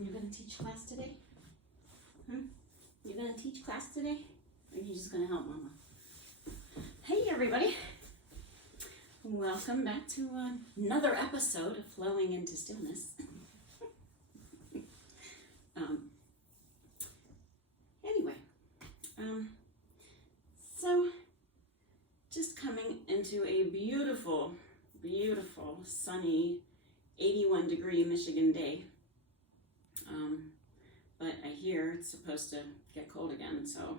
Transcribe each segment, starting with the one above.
You gonna teach class today? You gonna teach class today? Or are you just gonna help Mama? Hey everybody! Welcome back to another episode of Flowing into Stillness. So just coming into a beautiful, beautiful, sunny, 81-degree Michigan day. But I hear it's supposed to get cold again, so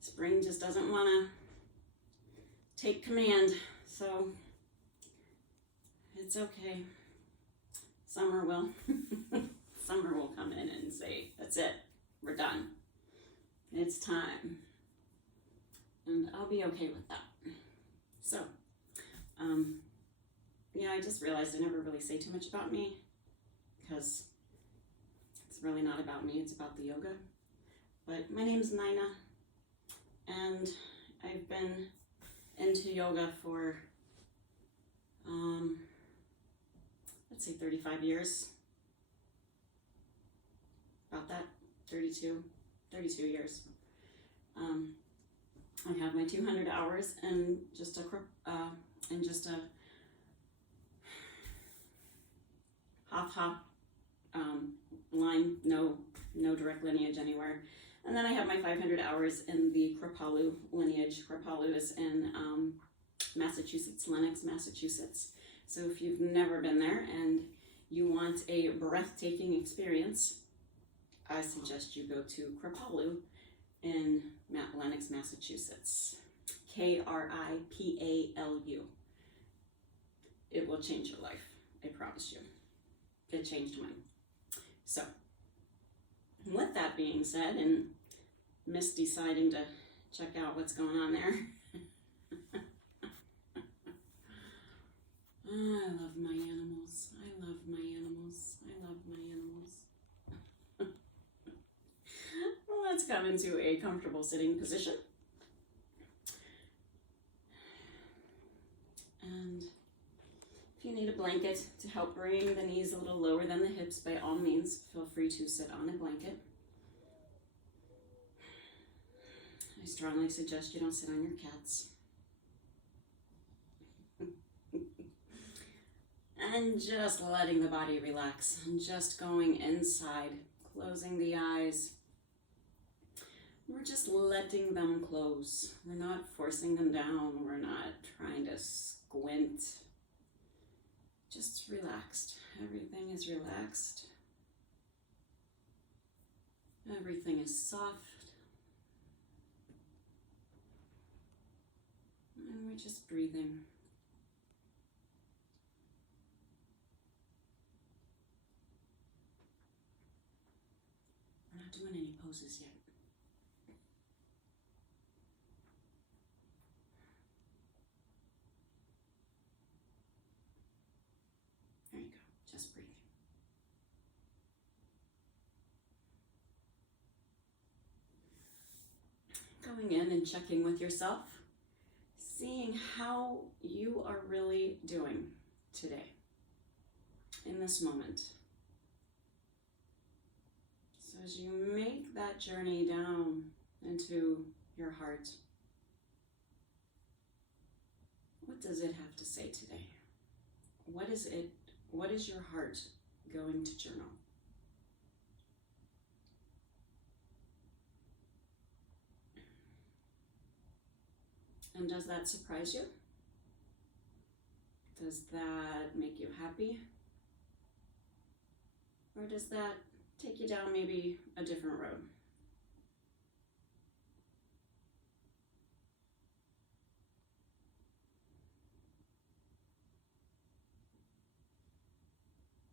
spring just doesn't want to take command, so it's okay. Summer will. Summer will come in and say, that's it, we're done. It's time. And I'll be okay with that. So, I just realized I never really say too much about me because it's really not about me, it's about the yoga. But my name's Nina, and I've been into yoga for, let's say 35 years. About that, 32 years. I have my 200 hours and just a hop line, no direct lineage anywhere. And then I have my 500 hours in the Kripalu lineage. Kripalu is in Massachusetts, Lenox, Massachusetts. So if you've never been there and you want a breathtaking experience, I suggest you go to Kripalu in Lenox, Massachusetts. Kripalu. It will change your life, I promise you. It changed mine. So, with that being said, and Miss deciding to check out what's going on there. I love my animals. I love my animals. I love my animals. Let's come into a comfortable sitting position. And if you need a blanket to help bring the knees a little lower than the hips, by all means, feel free to sit on a blanket. I strongly suggest you don't sit on your cats. And just letting the body relax and just going inside, closing the eyes. We're just letting them close. We're not forcing them down. We're not trying to squint. Just relaxed. Everything is relaxed. Everything is soft. And we're just breathing. We're not doing any poses yet. There you go, just breathing. Going in and checking with yourself, seeing how you are really doing today, in this moment. So as you make that journey down into your heart, what does it have to say today? What is your heart going to journal? And does that surprise you? Does that make you happy? Or does that take you down maybe a different road?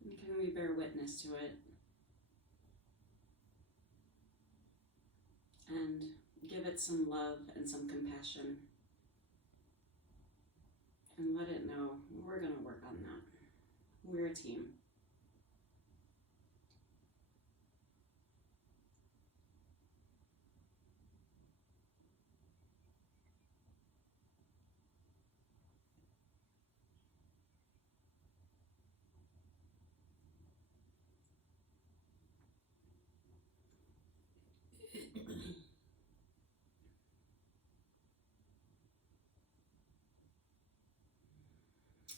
And can we bear witness to it? And give it some love and some compassion. And let it know, we're going to work on that. We're a team.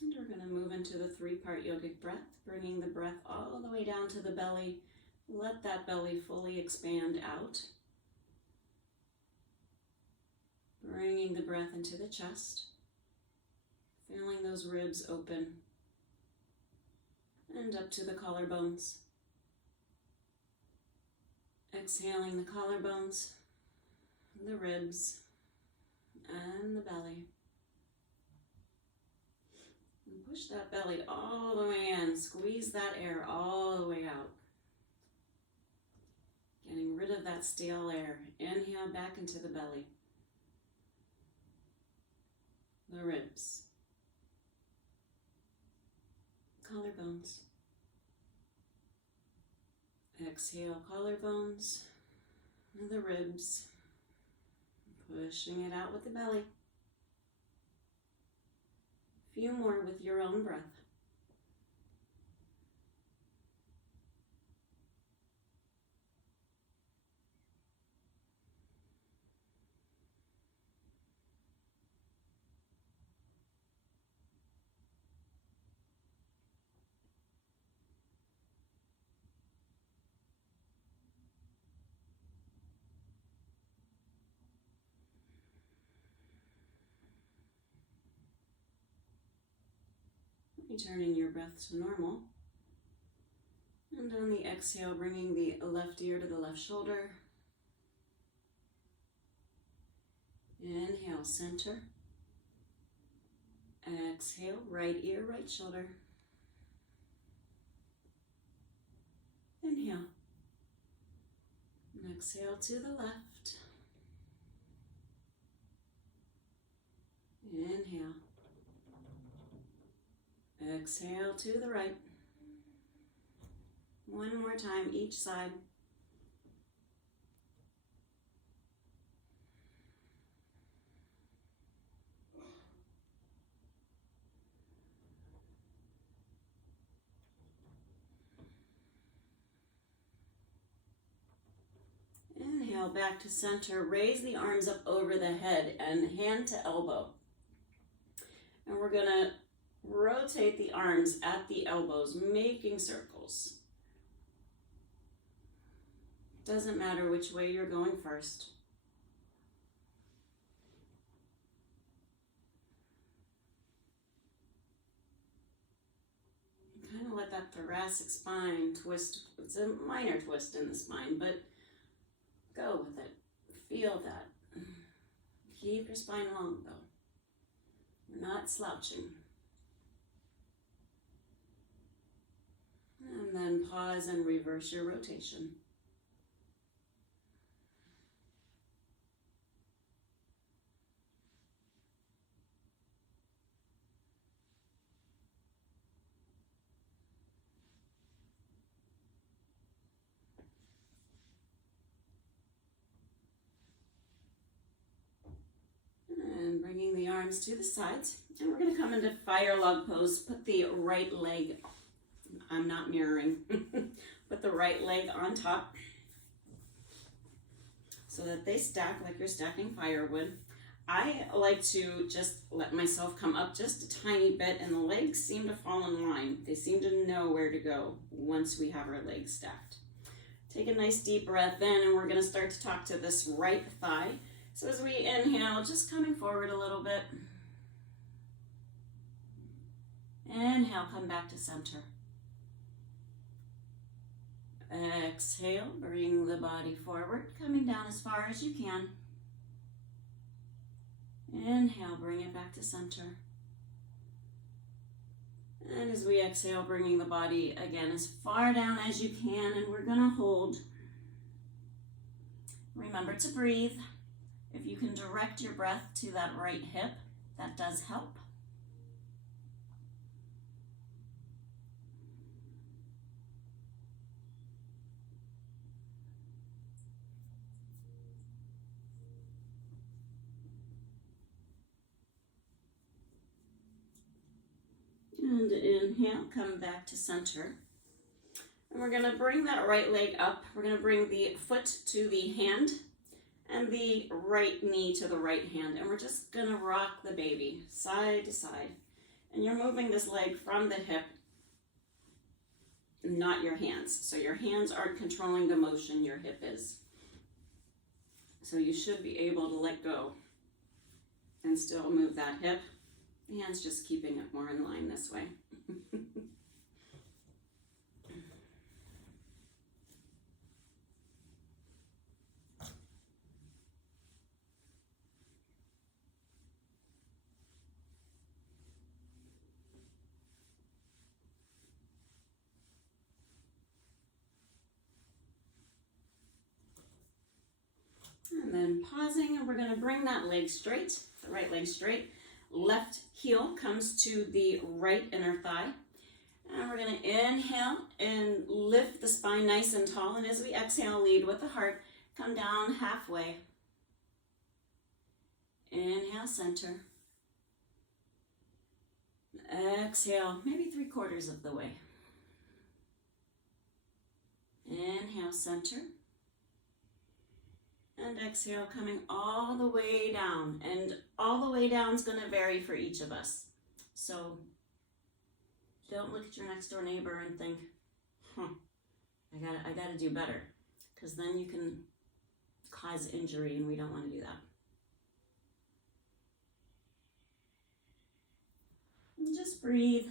And we're going to move into the 3-part yogic breath, bringing the breath all the way down to the belly. Let that belly fully expand out. Bringing the breath into the chest, feeling those ribs open, and up to the collarbones. Exhaling the collarbones, the ribs, and the belly. And push that belly all the way in. Squeeze that air all the way out. Getting rid of that stale air. Inhale back into the belly. The ribs. Collarbones. Exhale, collarbones, the ribs, pushing it out with the belly. A few more with your own breath. Returning your breath to normal. And on the exhale, bringing the left ear to the left shoulder. Inhale, center. Exhale, right ear, right shoulder. Inhale. And exhale to the left. Inhale. Exhale to the right. One more time each side. Inhale back to center. Raise the arms up over the head and hand to elbow. And we're going to rotate the arms at the elbows, making circles. Doesn't matter which way you're going first. Kind of let that thoracic spine twist. It's a minor twist in the spine, but go with it. Feel that. Keep your spine long though. We're not slouching. And then pause and reverse your rotation. And bringing the arms to the sides. And we're going to come into fire log pose. Put the right leg, I'm not mirroring, put the right leg on top so that they stack like you're stacking firewood. I like to just let myself come up just a tiny bit, and the legs seem to fall in line. They seem to know where to go once we have our legs stacked. Take a nice deep breath in, and we're going to start to talk to this right thigh. So as we inhale, just coming forward a little bit. Inhale, come back to center. Exhale, bring the body forward, coming down as far as you can. Inhale, bring it back to center. And as we exhale, bringing the body again as far down as you can, and we're gonna hold. Remember to breathe. If you can direct your breath to that right hip, that does help. And inhale, come back to center. And we're gonna bring that right leg up. We're gonna bring the foot to the hand and the right knee to the right hand. And we're just gonna rock the baby side to side. And you're moving this leg from the hip, not your hands. So your hands aren't controlling the motion, your hip is. So you should be able to let go and still move that hip. The hand's just keeping it more in line this way. And then pausing, and we're going to bring that leg straight, the right leg straight. Left heel comes to the right inner thigh. And we're going to inhale and lift the spine nice and tall. And as we exhale, lead with the heart. Come down halfway. Inhale, center. Exhale, maybe 3/4 of the way. Inhale, center. And exhale, coming all the way down. And all the way down is going to vary for each of us. So don't look at your next door neighbor and think, I gotta do better. Because then you can cause injury, and we don't want to do that. And just breathe.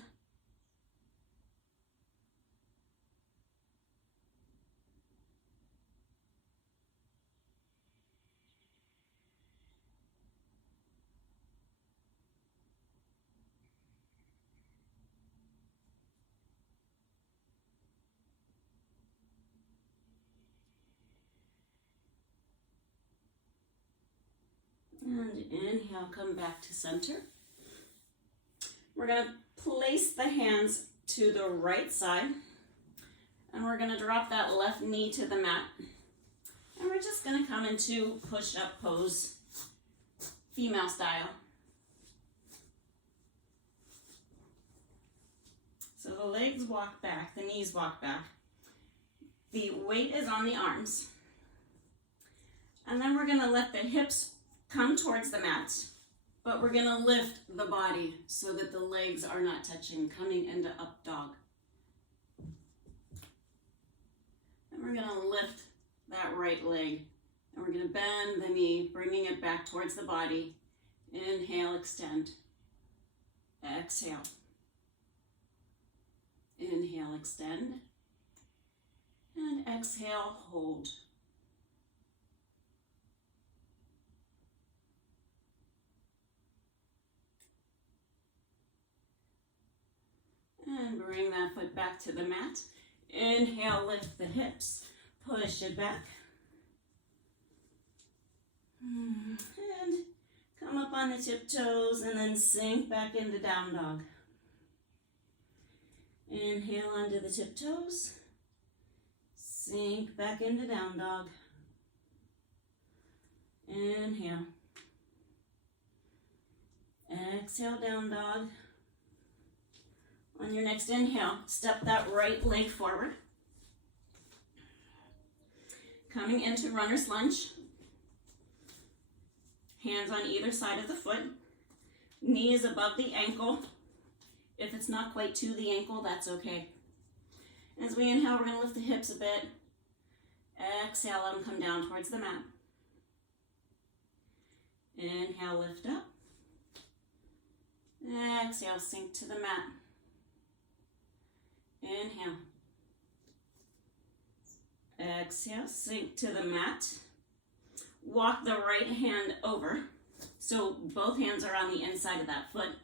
And inhale, come back to center. We're going to place the hands to the right side. And we're going to drop that left knee to the mat. And we're just going to come into push-up pose, female style. So the legs walk back, the knees walk back. The weight is on the arms. And then we're going to let the hips come towards the mat, but we're going to lift the body so that the legs are not touching, coming into up dog. And we're going to lift that right leg, and we're going to bend the knee, bringing it back towards the body. Inhale, extend. Exhale. Inhale, extend. And exhale, hold. And bring that foot back to the mat. Inhale, lift the hips. Push it back. And come up on the tiptoes and then sink back into down dog. Inhale onto the tiptoes. Sink back into down dog. Inhale. Exhale, down dog. On your next inhale, step that right leg forward. Coming into runner's lunge. Hands on either side of the foot. Knee is above the ankle. If it's not quite to the ankle, that's okay. As we inhale, we're going to lift the hips a bit. Exhale, let them come down towards the mat. Inhale, lift up. Exhale, sink to the mat. Inhale. Exhale, sink to the mat. Walk the right hand over. So both hands are on the inside of that foot.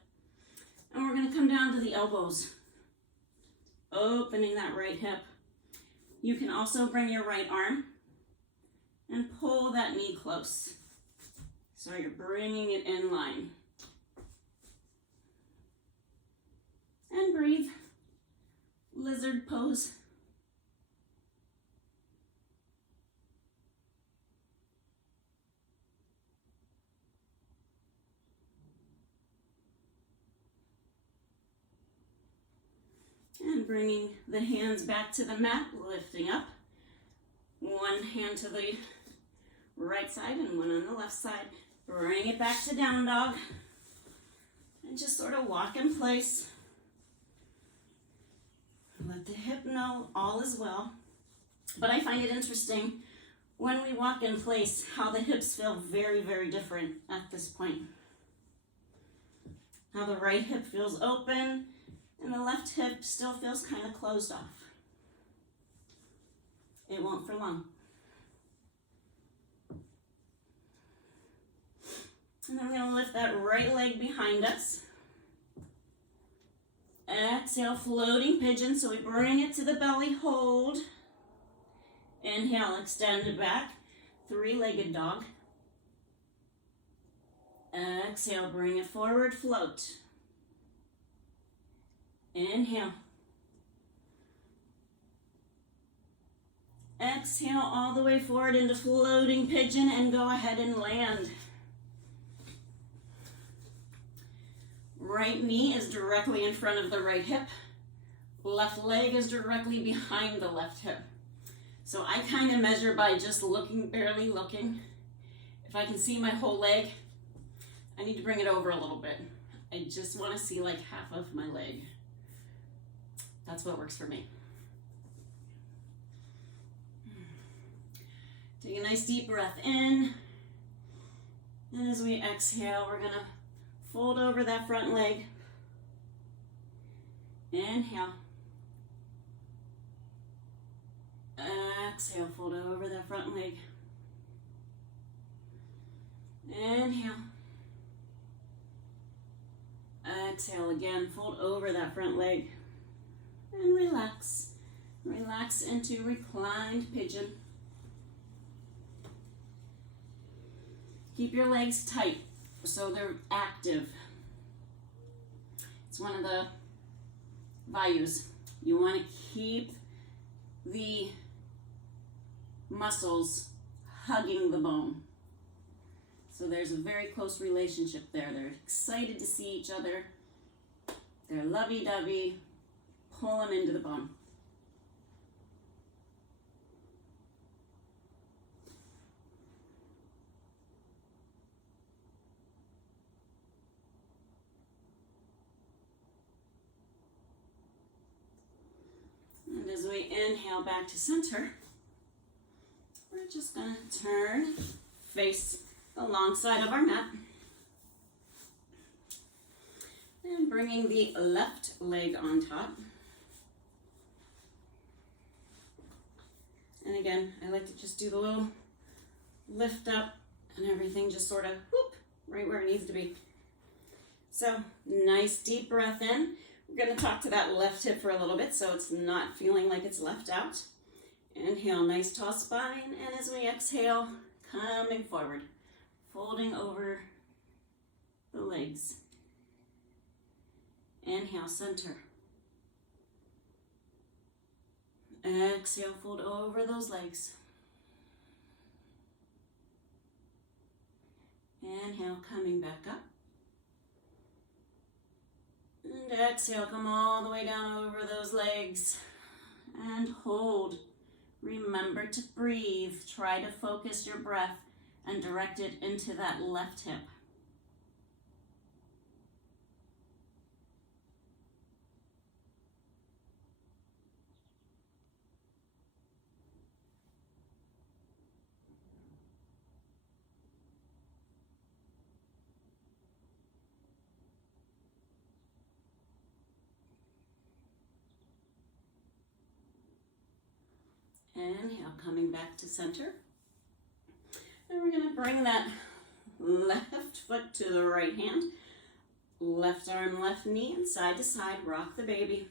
And we're going to come down to the elbows. Opening that right hip. You can also bring your right arm and pull that knee close. So you're bringing it in line. And breathe. Lizard pose. And bringing the hands back to the mat, lifting up. One hand to the right side and one on the left side. Bring it back to down dog. And just sort of walk in place. Let the hip know all is well. But I find it interesting when we walk in place how the hips feel very, very different at this point. How the right hip feels open and the left hip still feels kind of closed off. It won't for long. And then we're going to lift that right leg behind us. Exhale, floating pigeon. So we bring it to the belly, hold. Inhale, extend it back. Three-legged dog. Exhale, bring it forward, float. Inhale. Exhale all the way forward into floating pigeon and go ahead and land. Right knee is directly in front of the right hip. Left leg is directly behind the left hip. So I kind of measure by just looking, barely looking. If I can see my whole leg, I need to bring it over a little bit. I just want to see like half of my leg. That's what works for me. Take a nice deep breath in. And as we exhale, we're going to fold over that front leg. Inhale. Exhale, fold over that front leg. Inhale. Exhale again, fold over that front leg. And relax. Relax into reclined pigeon. Keep your legs tight so they're active. It's one of the values. You want to keep the muscles hugging the bone. So there's a very close relationship there. They're excited to see each other. They're lovey-dovey. Pull them into the bone. And as we inhale back to center, we're just going to turn, face the long side of our mat. And bringing the left leg on top. And again, I like to just do the little lift up and everything just sort of whoop, right where it needs to be. So nice deep breath in. We're going to talk to that left hip for a little bit so it's not feeling like it's left out. Inhale, nice tall spine. And as we exhale, coming forward, folding over the legs. Inhale, center. Exhale, fold over those legs. Inhale, coming back up. And exhale, come all the way down over those legs. And hold. Remember to breathe. Try to focus your breath and direct it into that left hip. Inhale, coming back to center. And we're going to bring that left foot to the right hand. Left arm, left knee, and side to side. Rock the baby.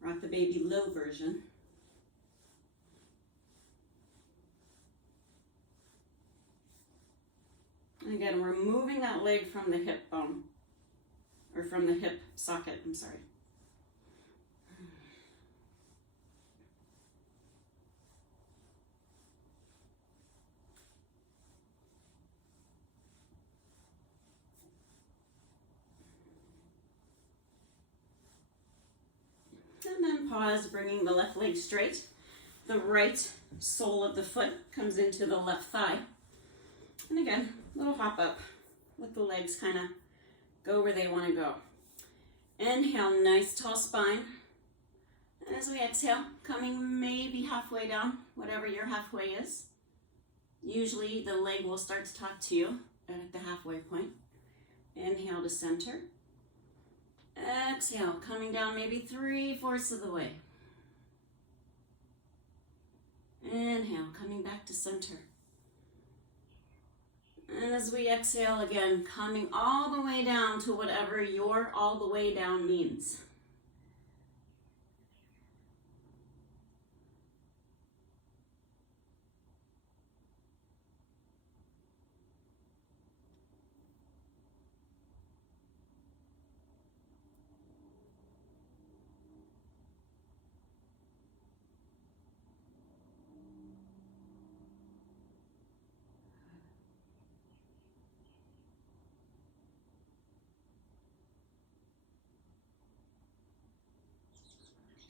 Rock the baby low version. And again, we're moving that leg from the hip bone. Or from the hip socket, I'm sorry. pause, bringing the left leg straight. The right sole of the foot comes into the left thigh. And again, little hop up. Let the legs kind of go where they want to go. Inhale, nice tall spine. And as we exhale, coming maybe halfway down, whatever your halfway is. Usually the leg will start to talk to you at the halfway point. Inhale to center. Exhale, coming down maybe 3/4 of the way. Inhale, coming back to center. And as we exhale again, coming all the way down to whatever your all the way down means.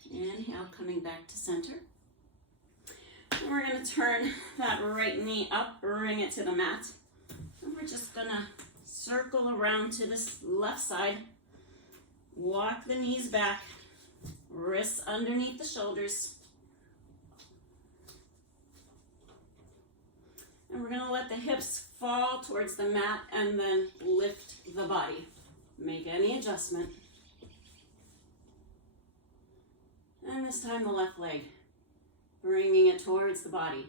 Inhale, coming back to center. And we're going to turn that right knee up, bring it to the mat. And we're just going to circle around to this left side. Walk the knees back, wrists underneath the shoulders. And we're going to let the hips fall towards the mat and then lift the body. Make any adjustment. And this time the left leg, bringing it towards the body.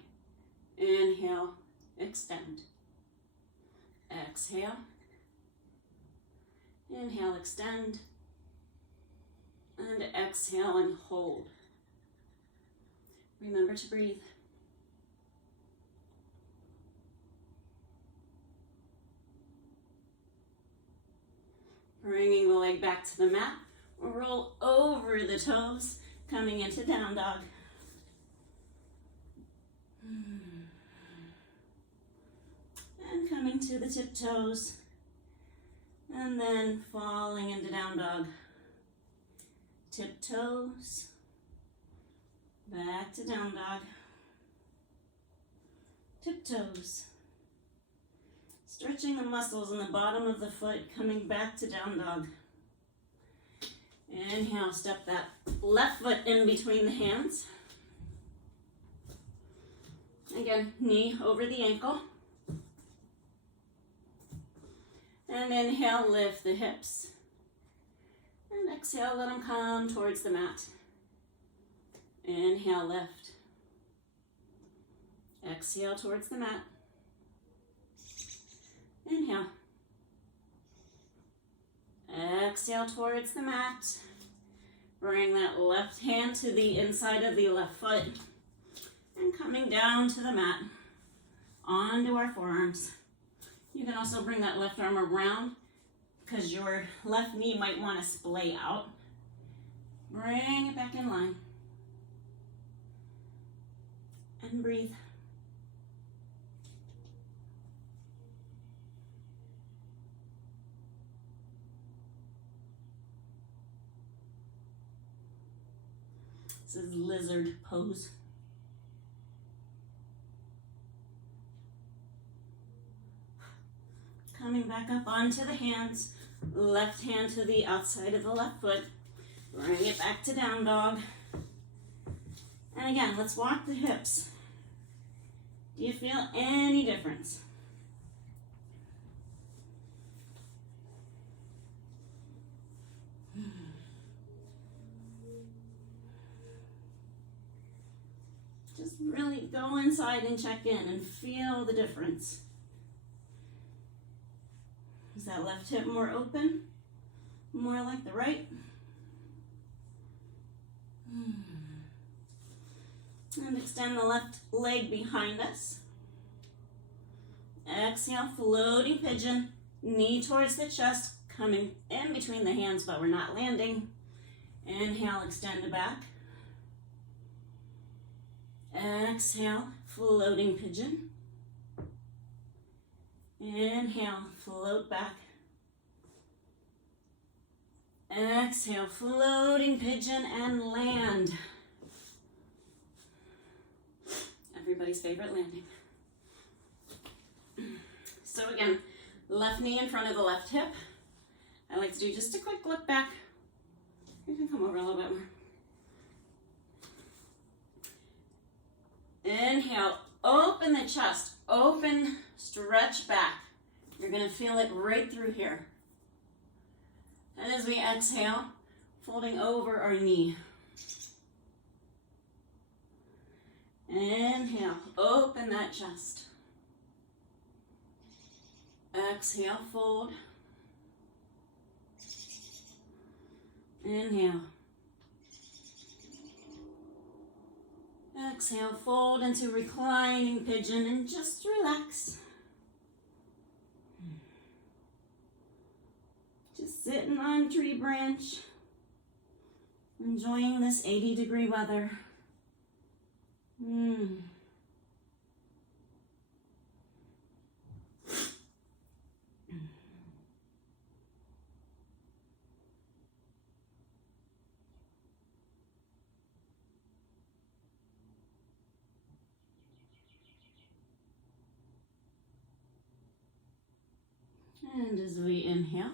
Inhale, extend. Exhale. Inhale, extend. And exhale and hold. Remember to breathe. Bringing the leg back to the mat. Roll over the toes. Coming into down dog. And coming to the tiptoes. And then falling into down dog. Tiptoes. Back to down dog. Tiptoes. Stretching the muscles in the bottom of the foot, coming back to down dog. Inhale, step that left foot in between the hands. Again, knee over the ankle. And inhale, lift the hips. And exhale, let them come towards the mat. Inhale, lift. Exhale towards the mat. Inhale. Exhale towards the mat. Bring that left hand to the inside of the left foot. And coming down to the mat. Onto our forearms. You can also bring that left arm around because your left knee might want to splay out. Bring it back in line. And breathe. This is lizard pose. Coming back up onto the hands. Left hand to the outside of the left foot. Bring it back to down dog. And again, let's walk the hips. Do you feel any difference? Just really go inside and check in and feel the difference. Is that left hip more open? More like the right? And extend the left leg behind us. Exhale, floating pigeon. Knee towards the chest, coming in between the hands, but we're not landing. Inhale, extend the back. Exhale, floating pigeon. Inhale, float back. Exhale, floating pigeon and land. Everybody's favorite landing. So again, left knee in front of the left hip. I like to do just a quick look back. You can come over a little bit more. Inhale, open the chest, open, stretch back. You're gonna feel it right through here. And as we exhale, folding over our knee. Inhale, open that chest. Exhale, fold. Inhale. Exhale, fold into reclining pigeon and just relax. Just sitting on a tree branch, enjoying this 80-degree weather. And as we inhale,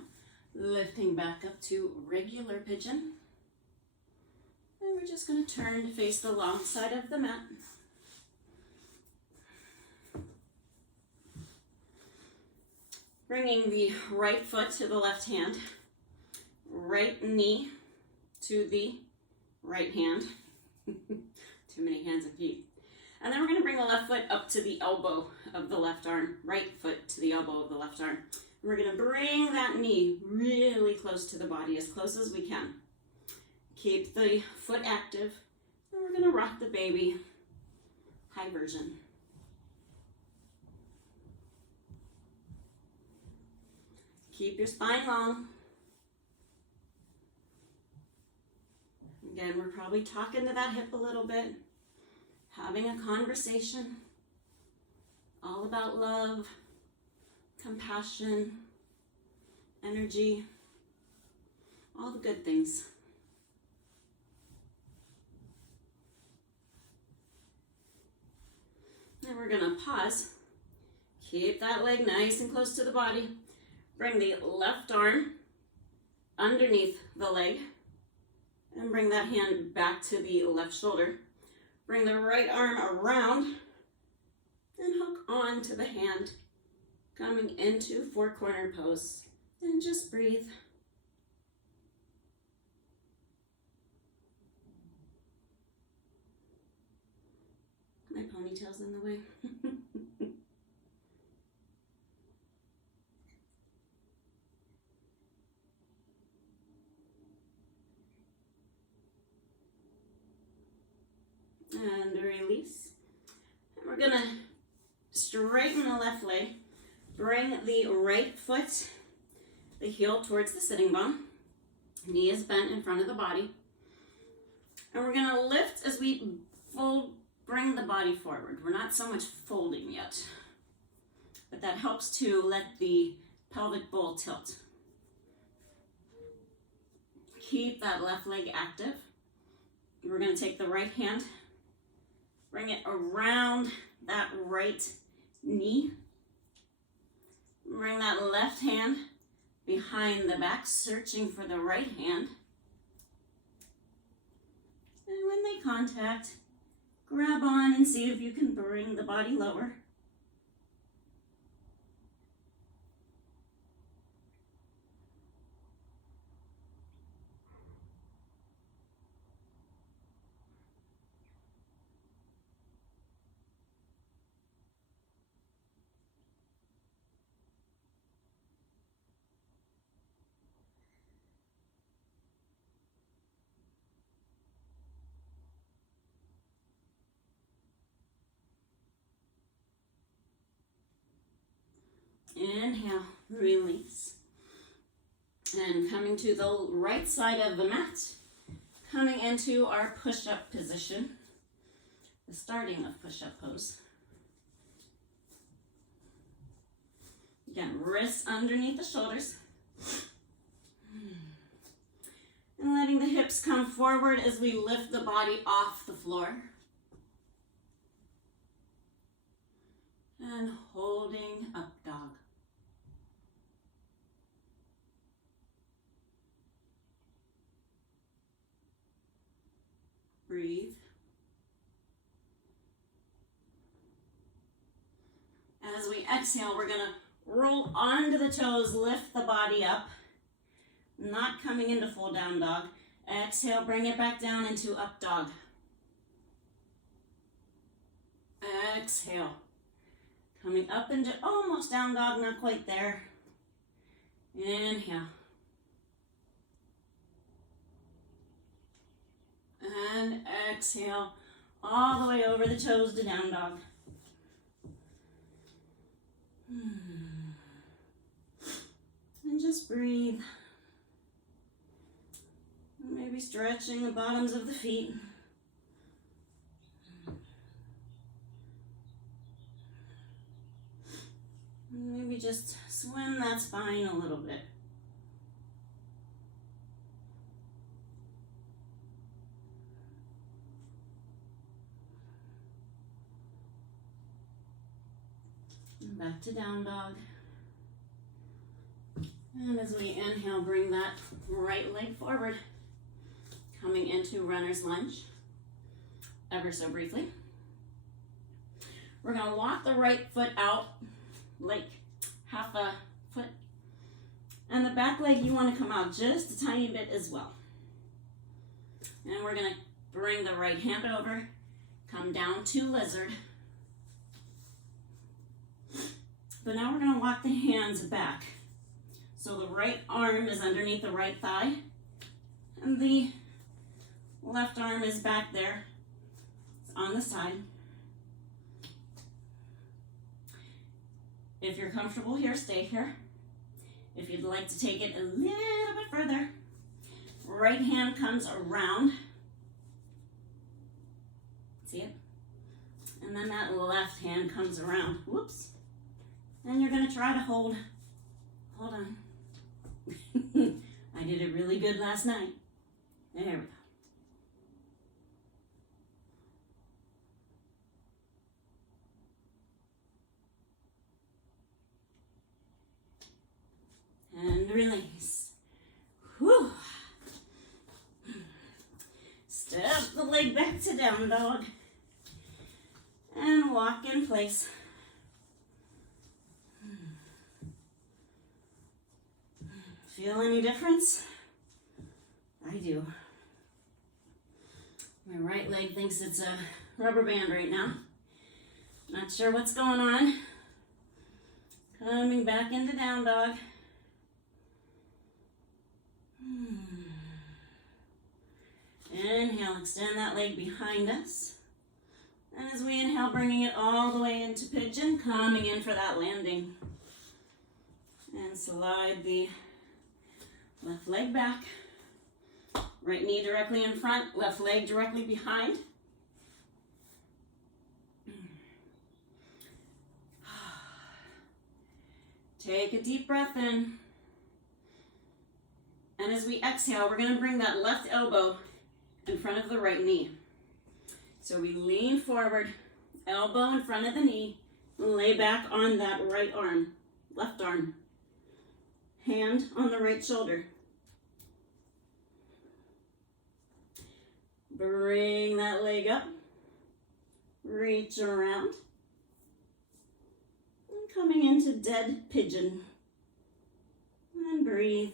lifting back up to regular pigeon. And we're just going to turn to face the long side of the mat. Bringing the right foot to the left hand, right knee to the right hand. Too many hands and feet. And then we're going to bring the left foot up to the elbow of the left arm, right foot to the elbow of the left arm. We're going to bring that knee really close to the body, as close as we can. Keep the foot active, and we're going to rock the baby, high version. Keep your spine long. Again, we're probably talking to that hip a little bit, having a conversation, all about love, compassion, energy, all the good things. And we're gonna pause. Keep that leg nice and close to the body. Bring the left arm underneath the leg and bring that hand back to the left shoulder. Bring the right arm around and hook on to the hand, coming into four corner pose, and just breathe. My ponytail's in the way. And release. And we're gonna straighten the left leg. Bring the right foot, the heel towards the sitting bone. Knee is bent in front of the body. And we're gonna lift as we fold, bring the body forward. We're not so much folding yet, but that helps to let the pelvic bowl tilt. Keep that left leg active. We're gonna take the right hand, bring it around that right knee. Bring that left hand behind the back, searching for the right hand. And when they contact, grab on and see if you can bring the body lower. Inhale, release. And coming to the right side of the mat, coming into our push-up position, the starting of push-up pose. Again, wrists underneath the shoulders. And letting the hips come forward as we lift the body off the floor. And holding up dog. Breathe. As we exhale, we're gonna roll onto the toes, lift the body up, not coming into full down dog. Exhale, bring it back down into up dog. Exhale. Coming up into almost down dog, not quite there. Inhale. And exhale, all the way over the toes to down dog. And just breathe. Maybe stretching the bottoms of the feet. Maybe just swim that spine a little bit. And back to down dog. And as we inhale, bring that right leg forward. Coming into runner's lunge, ever so briefly. We're gonna walk the right foot out, like half a foot. And the back leg, you wanna come out just a tiny bit as well. And we're gonna bring the right hand over, come down to lizard. But now we're gonna walk the hands back. So the right arm is underneath the right thigh, and the left arm is back there. It's on the side. If you're comfortable here, stay here. If you'd like to take it a little bit further, right hand comes around. See it? And then that left hand comes around. Whoops. And you're gonna try to hold on. I did it really good last night. There we go. And release. Whew. Step the leg back to down dog. And walk in place. Feel any difference? I do. My right leg thinks it's a rubber band right now. Not sure what's going on. Coming back into down dog. Inhale, extend that leg behind us. And as we inhale, bringing it all the way into pigeon, coming in for that landing. And slide the left leg back. Right knee directly in front, left leg directly behind. Take a deep breath in. And as we exhale, we're going to bring that left elbow in front of the right knee. So we lean forward, elbow in front of the knee, lay back on that right arm, left arm. Hand on the right shoulder. Bring that leg up. Reach around. And coming into dead pigeon. And breathe.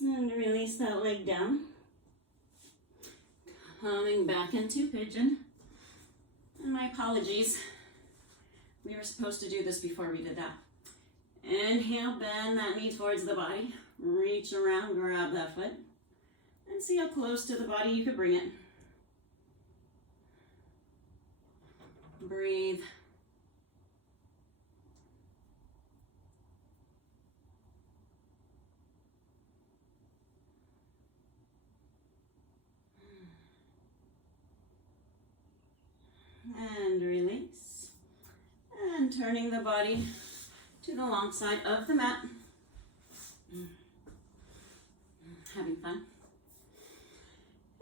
And release that leg down. Coming back into pigeon. And my apologies. We were supposed to do this before we did that. Inhale, bend that knee towards the body. Reach around, grab that foot. And see how close to the body you could bring it. Breathe. And release. And turning the body to the long side of the mat. Having fun.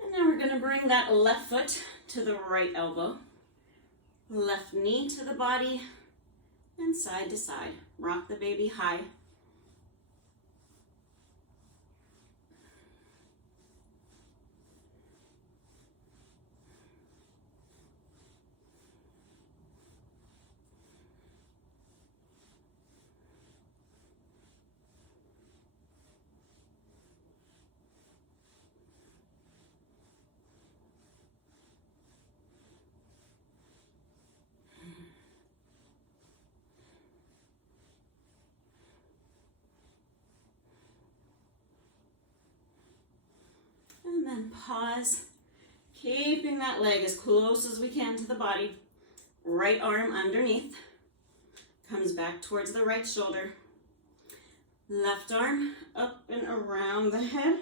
And now we're going to bring that left foot to the right elbow. Left knee to the body and side to side. Rock the baby high. And then pause, keeping that leg as close as we can to the body. Right arm underneath, comes back towards the right shoulder. Left arm up and around the head,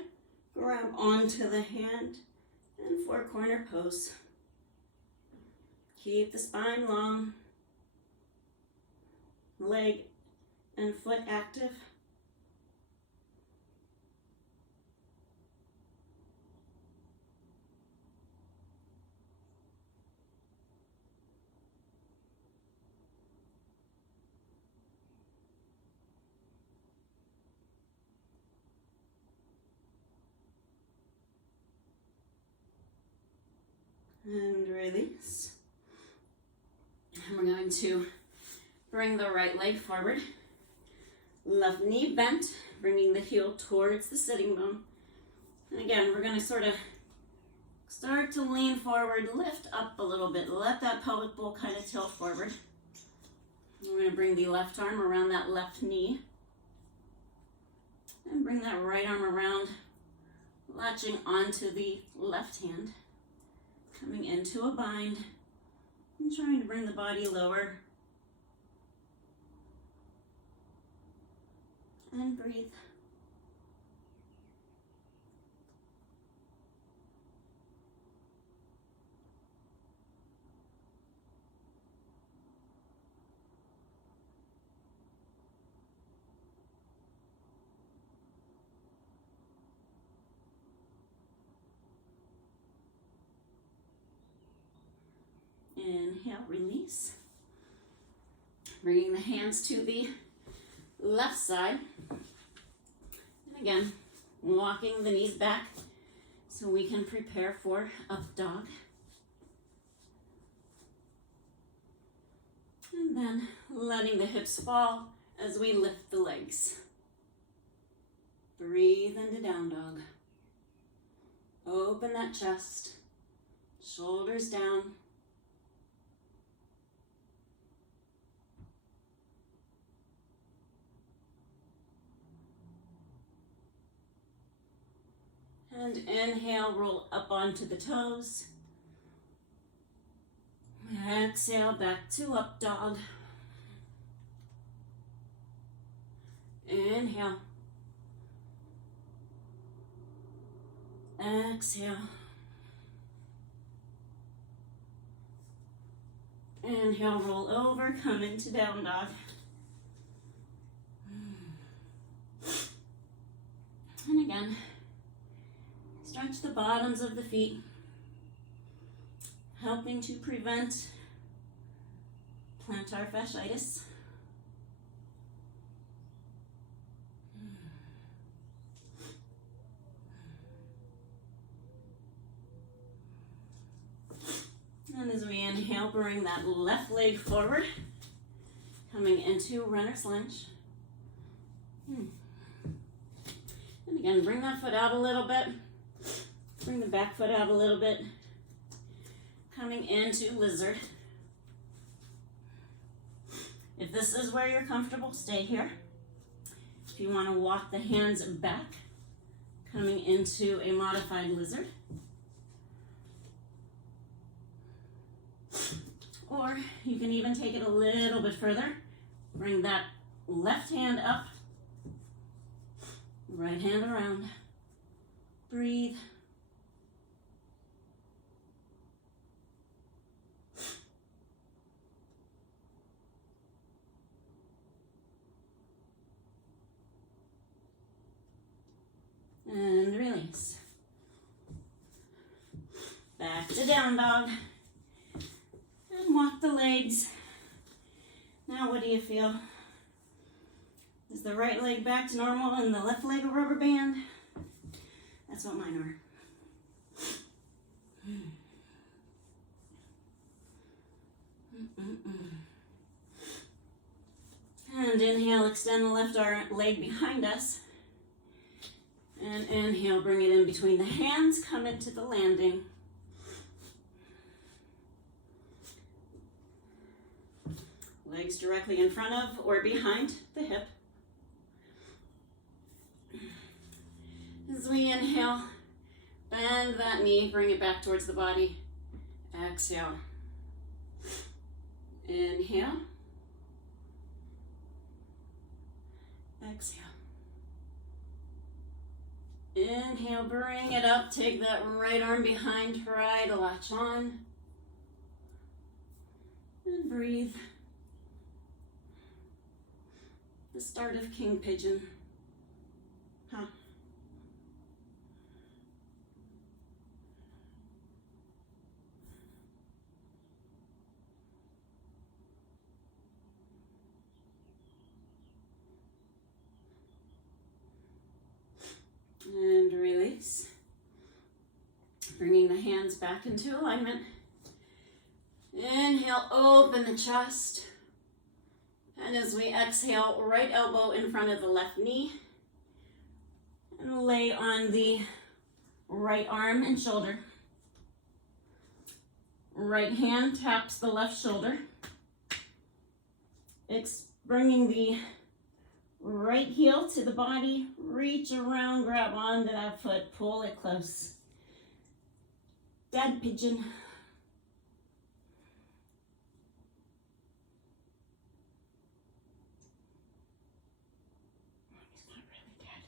grab onto the hand, and four corner pose. Keep the spine long, leg and foot active. And release. And we're going to bring the right leg forward. Left knee bent, bringing the heel towards the sitting bone. And again, we're going to sort of start to lean forward, lift up a little bit. Let that pelvic bowl kind of tilt forward. We're going to bring the left arm around that left knee. And bring that right arm around, latching onto the left hand. Coming into a bind and trying to bring the body lower. And breathe. Inhale, release. Bringing the hands to the left side. And again, walking the knees back so we can prepare for up dog. And then letting the hips fall as we lift the legs. Breathe into down dog. Open that chest, shoulders down. And inhale, roll up onto the toes. Exhale, back to up dog. Inhale. Exhale. Inhale, roll over, come into down dog. And again, stretch the bottoms of the feet, helping to prevent plantar fasciitis. And as we inhale, bring that left leg forward, coming into runner's lunge. And again, bring that foot out a little bit. Bring the back foot out a little bit. Coming into lizard. If this is where you're comfortable, stay here. If you want to walk the hands back, coming into a modified lizard. Or you can even take it a little bit further. Bring that left hand up, right hand around. Breathe. And release. Back to down dog. And walk the legs. Now what do you feel? Is the right leg back to normal and the left leg a rubber band? That's what mine are. And inhale, extend the left leg behind us. And inhale, bring it in between the hands, come into the landing. Legs directly in front of or behind the hip. As we inhale, bend that knee, bring it back towards the body. Exhale. Inhale. Exhale. Inhale, bring it up. Take that right arm behind, try to latch on. And breathe. The start of King Pigeon. Huh. And release. Bringing the hands back into alignment. Inhale, open the chest. And as we exhale, right elbow in front of the left knee. And lay on the right arm and shoulder. Right hand taps the left shoulder. It's bringing the right heel to the body, reach around, grab onto that foot, pull it close. Dead pigeon. He's not really dead.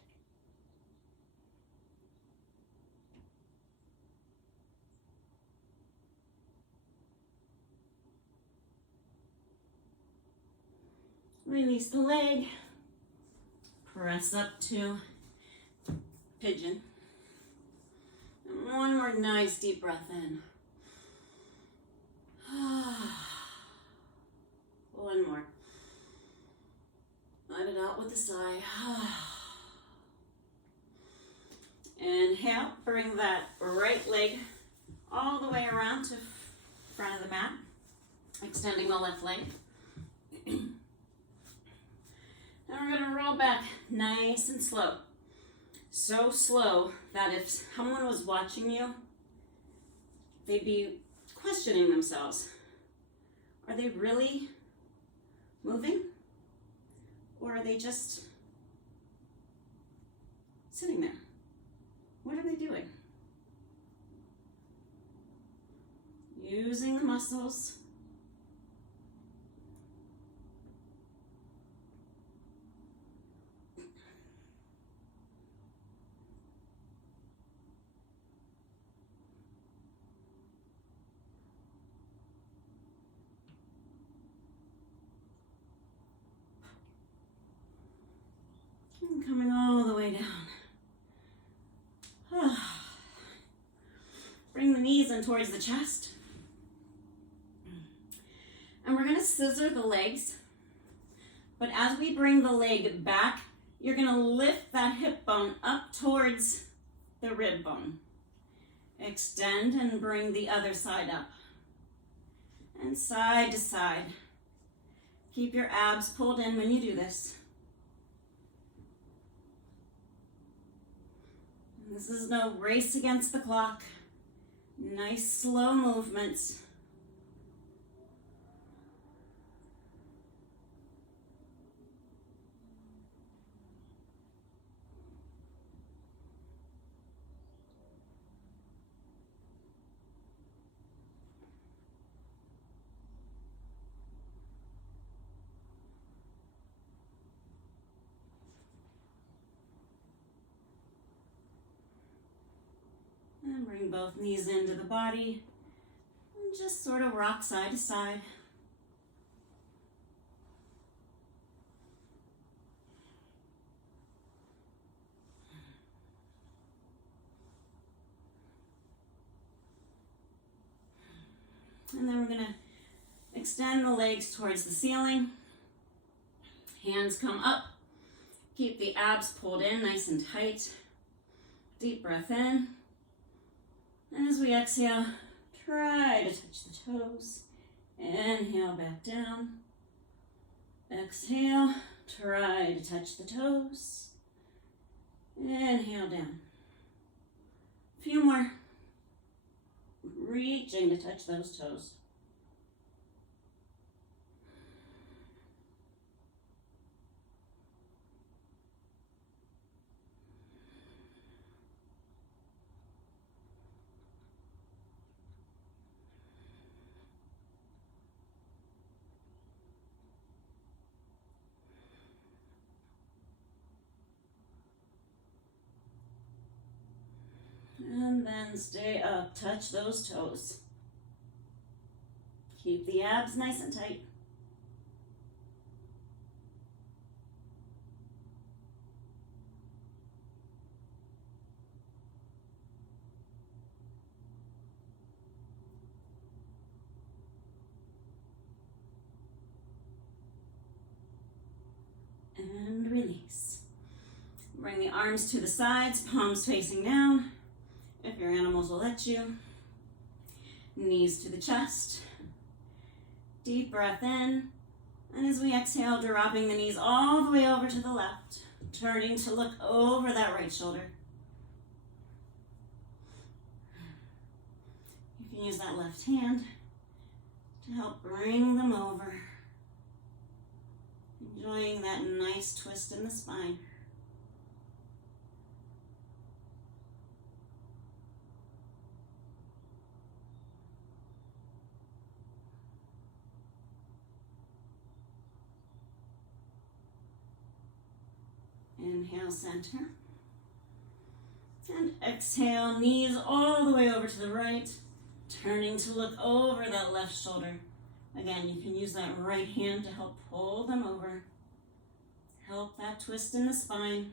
Release the leg. Press up to pigeon. And one more nice deep breath in. One more. Let it out with a sigh. Inhale, bring that right leg all the way around to front of the mat. Extending the left leg. And we're going to roll back nice and slow. So slow that if someone was watching you, they'd be questioning themselves. Are they really moving? Or are they just sitting there? What are they doing? Using the muscles. Coming all the way down. Bring the knees in towards the chest. And we're going to scissor the legs. But as we bring the leg back, you're going to lift that hip bone up towards the rib bone. Extend and bring the other side up. And side to side. Keep your abs pulled in when you do this. This is no race against the clock. Nice slow movements. And bring both knees into the body. And just sort of rock side to side. And then we're gonna extend the legs towards the ceiling. Hands come up. Keep the abs pulled in nice and tight. Deep breath in. And as we exhale, try to touch the toes. Inhale back down. Exhale, try to touch the toes. Inhale down. A few more. Reaching to touch those toes. And then stay up, touch those toes. Keep the abs nice and tight. And release. Bring the arms to the sides, palms facing down. If your animals will let you. Knees to the chest. Deep breath in. And as we exhale, dropping the knees all the way over to the left. Turning to look over that right shoulder. You can use that left hand to help bring them over. Enjoying that nice twist in the spine. Inhale, center. And exhale, knees all the way over to the right. Turning to look over that left shoulder. Again, you can use that right hand to help pull them over. Help that twist in the spine.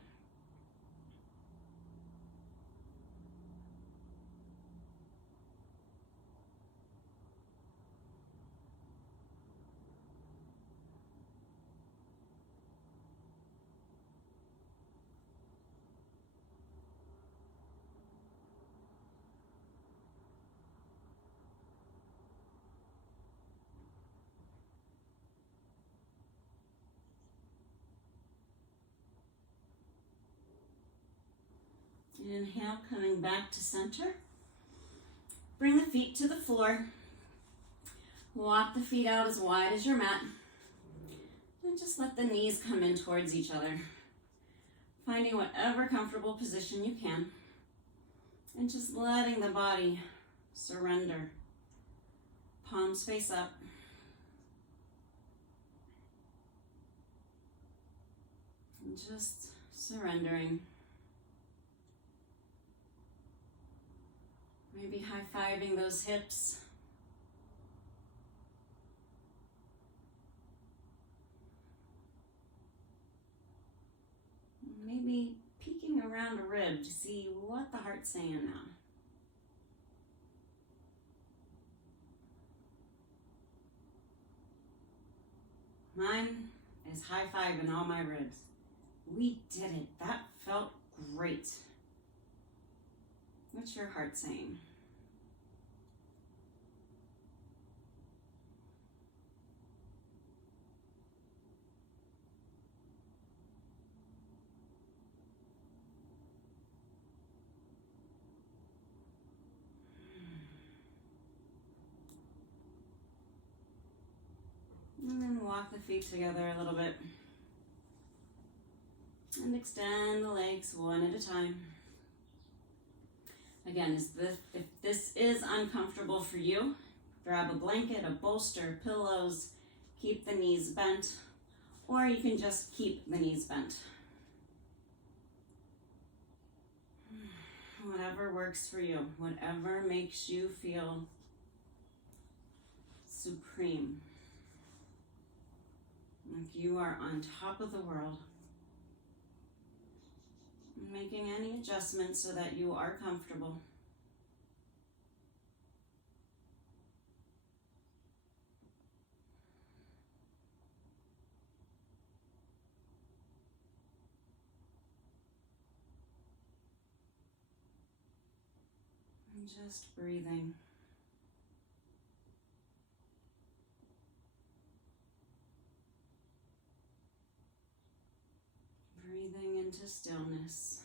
Inhale, coming back to center. Bring the feet to the floor. Walk the feet out as wide as your mat. And just let the knees come in towards each other. Finding whatever comfortable position you can. And just letting the body surrender. Palms face up. And just surrendering. Maybe high-fiving those hips. Maybe peeking around a rib to see what the heart's saying now. Mine is high-fiving all my ribs. We did it. That felt great. What's your heart saying? And then walk the feet together a little bit. And extend the legs one at a time. Again, if this is uncomfortable for you, grab a blanket, a bolster, pillows, keep the knees bent, or you can just keep the knees bent. Whatever works for you, whatever makes you feel supreme. Like you are on top of the world. Making any adjustments so that you are comfortable. And just breathing. Breathing into stillness.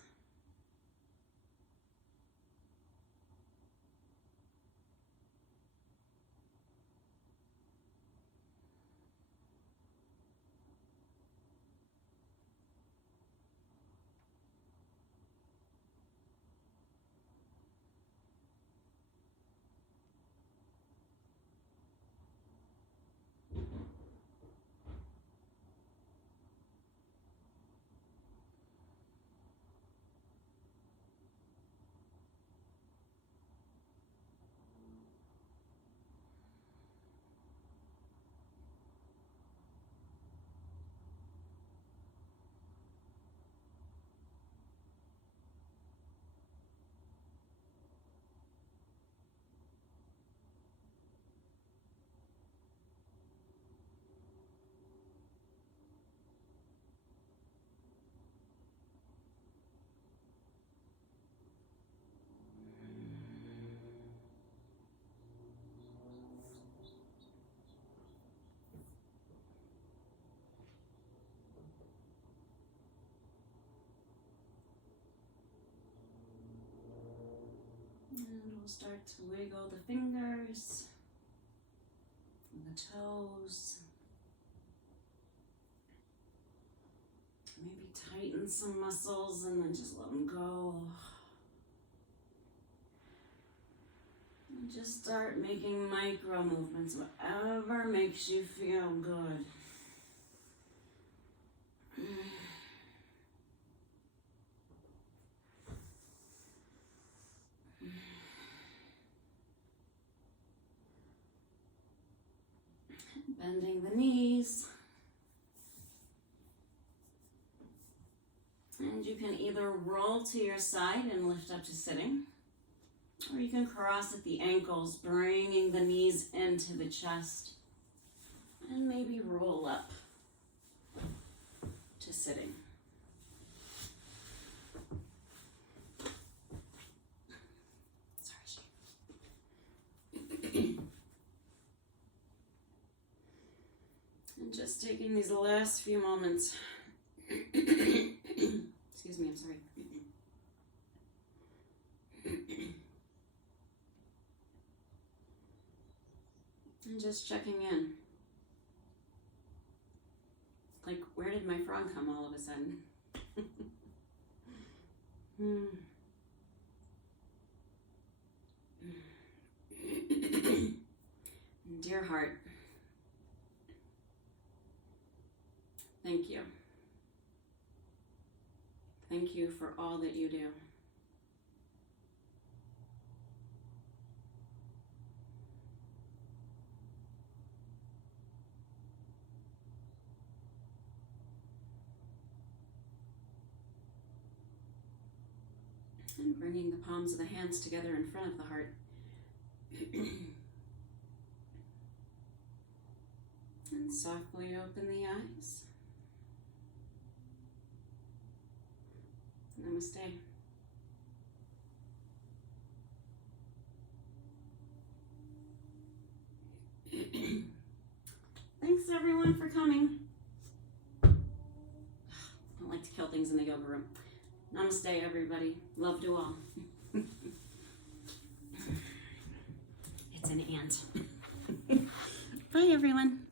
And we'll start to wiggle the fingers, the toes. Maybe tighten some muscles and then just let them go. And just start making micro movements, whatever makes you feel good. Bending the knees. And you can either roll to your side and lift up to sitting, or you can cross at the ankles, bringing the knees into the chest, and maybe roll up to sitting. And just taking these last few moments. Excuse me, I'm sorry. And just checking in. Like, where did my frog come all of a sudden? Dear heart, thank you. Thank you for all that you do. And bringing the palms of the hands together in front of the heart. And softly open the eyes. Namaste. Thanks everyone for coming. I don't like to kill things in the yoga room. Namaste everybody. Love to all. It's an ant. Bye everyone.